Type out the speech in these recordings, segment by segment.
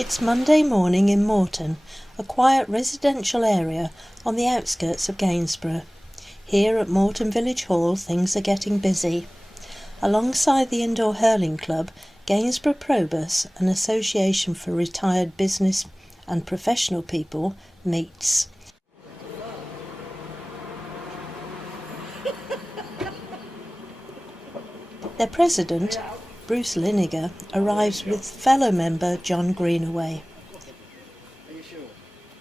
It's Monday morning in Moreton, a quiet residential area on the outskirts of Gainsborough. Here at Moreton Village Hall things are getting busy. Alongside the Indoor Hurling Club, Gainsborough Probus, an association for retired business and professional people, meets. Their president, Bruce Linegar, arrives with fellow member John Greenaway. Are you sure?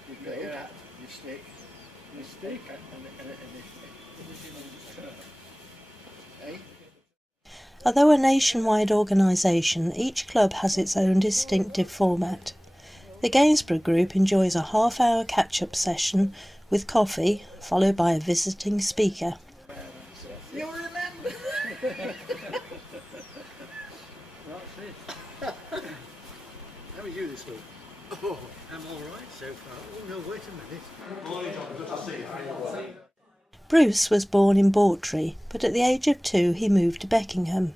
You've got your hat, your stick, eh? Although a nationwide organisation, each club has its own distinctive format. The Gainsborough group enjoys a half-hour catch-up session with coffee, followed by a visiting speaker. You'll remember! How are you this week? Oh, I'm all right so far. Oh no, wait a minute. Morning, John. Good to see you. Bruce was born in Bawtry, but at the age of 2 he moved to Beckingham.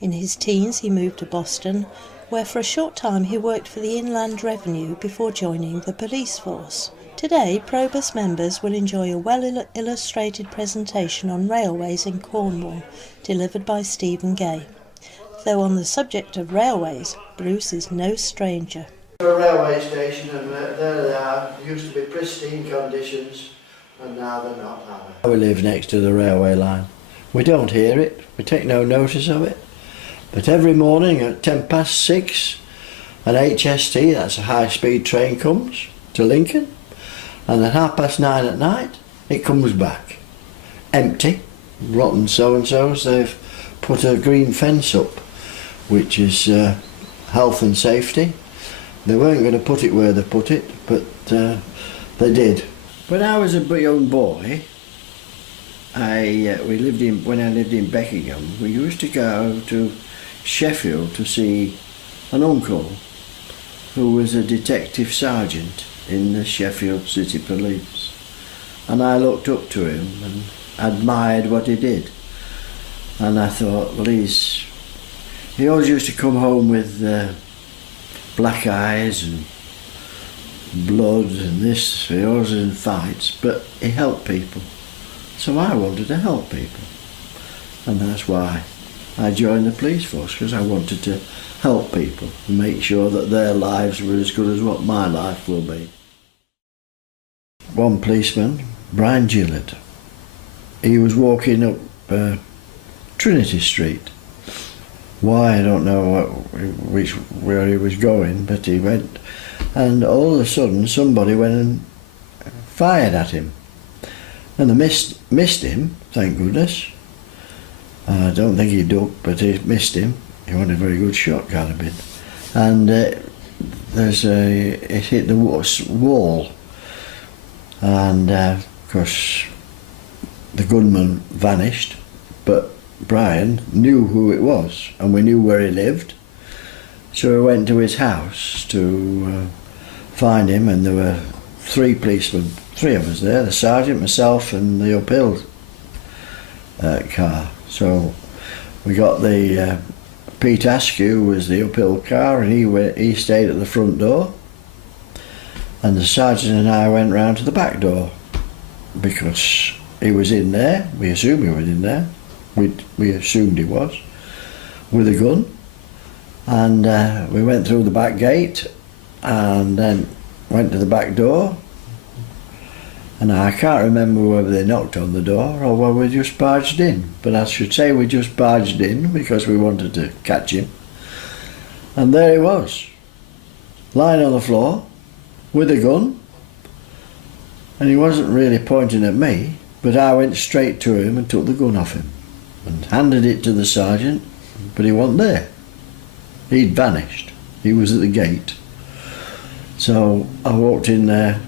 In his teens he moved to Boston, where for a short time he worked for the Inland Revenue before joining the police force. Today, Probus members will enjoy a well-illustrated presentation on railways in Cornwall, delivered by Stephen Gay. Though on the subject of railways, Bruce is no stranger. A railway station, and there they are. Used to be pristine conditions, and now they're not, are they? We live next to the railway line. We don't hear it, we take no notice of it. But every morning at 6:10, an HST, that's a high-speed train, comes to Lincoln, and at 9:30 at night, it comes back. Empty, rotten so-and-sos. They've put a green fence up, which is health and safety. They weren't going to put it where they put it, but they did. When I was a young boy, when I lived in Beckingham, we used to go to Sheffield to see an uncle who was a detective sergeant in the Sheffield City Police, and I looked up to him and admired what he did. And I thought, well, he always used to come home with black eyes and blood and this. He always was in fights, but he helped people. So I wanted to help people, and that's why I joined the police force, because I wanted to help people and make sure that their lives were as good as what my life will be. One policeman, Brian Gillett, he was walking up Trinity Street. Why, I don't know where he was going, but he went, and all of a sudden somebody went and fired at him. And they missed him, thank goodness. I don't think he ducked, but he missed him. He wasn't a very good shot, kind of bit. And it hit the wall. And of course, the gunman vanished, but Brian knew who it was, and we knew where he lived. So we went to his house to find him, and there were 3 policemen, 3 of us there, the sergeant, myself and the uphill car. So we got the Pete Askew was the uphill car, and he stayed at the front door, and the sergeant and I went round to the back door because he was in there. We assumed he was in there. We assumed he was, with a gun, and we went through the back gate and then went to the back door, and I can't remember whether they knocked on the door or whether we just barged in, but I should say we just barged in because we wanted to catch him. And there he was, lying on the floor with a gun, and he wasn't really pointing at me, but I went straight to him and took the gun off him and handed it to the sergeant, but he wasn't there. He'd vanished. He was at the gate. So I walked in there,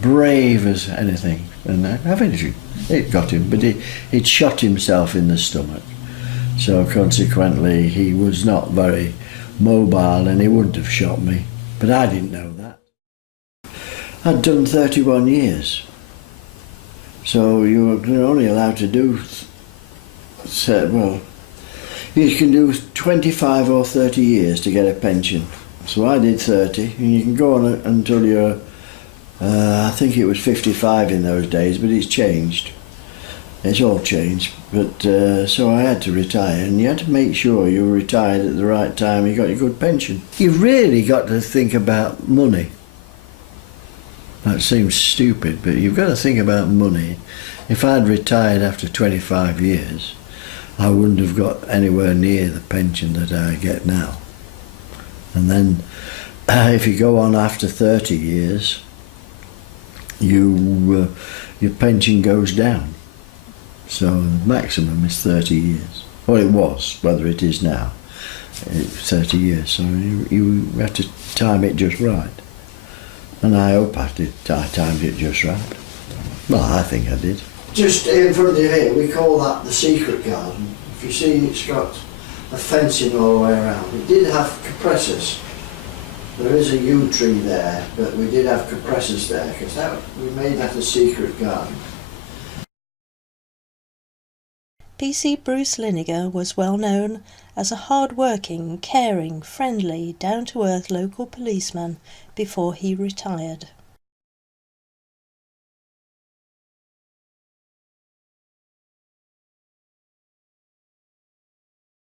brave as anything, and eventually it got him, but he'd shot himself in the stomach. So consequently he was not very mobile, and he wouldn't have shot me, but I didn't know that. I'd done 31 years. So you were only allowed to do, well, you can do 25 or 30 years to get a pension. So I did 30, and you can go on until you're, I think it was 55 in those days, but it's changed. It's all changed. But so I had to retire, and you had to make sure you were retired at the right time, you got a good pension. You've really got to think about money. That seems stupid, but you've got to think about money. If I'd retired after 25 years, I wouldn't have got anywhere near the pension that I get now. And then if you go on after 30 years, your pension goes down. So the maximum is 30 years. Well, it was, whether it is now, it's 30 years. So you have to time it just right. And I hope I timed it just right. Well, I think I did. Just in front of you here, we call that the secret garden. If you see, it's got a fencing all the way around. It did have compressors. There is a yew tree there, but we did have compressors there because we made that a secret garden. PC Bruce Linegar was well known as a hard-working, caring, friendly, down-to-earth local policeman before he retired.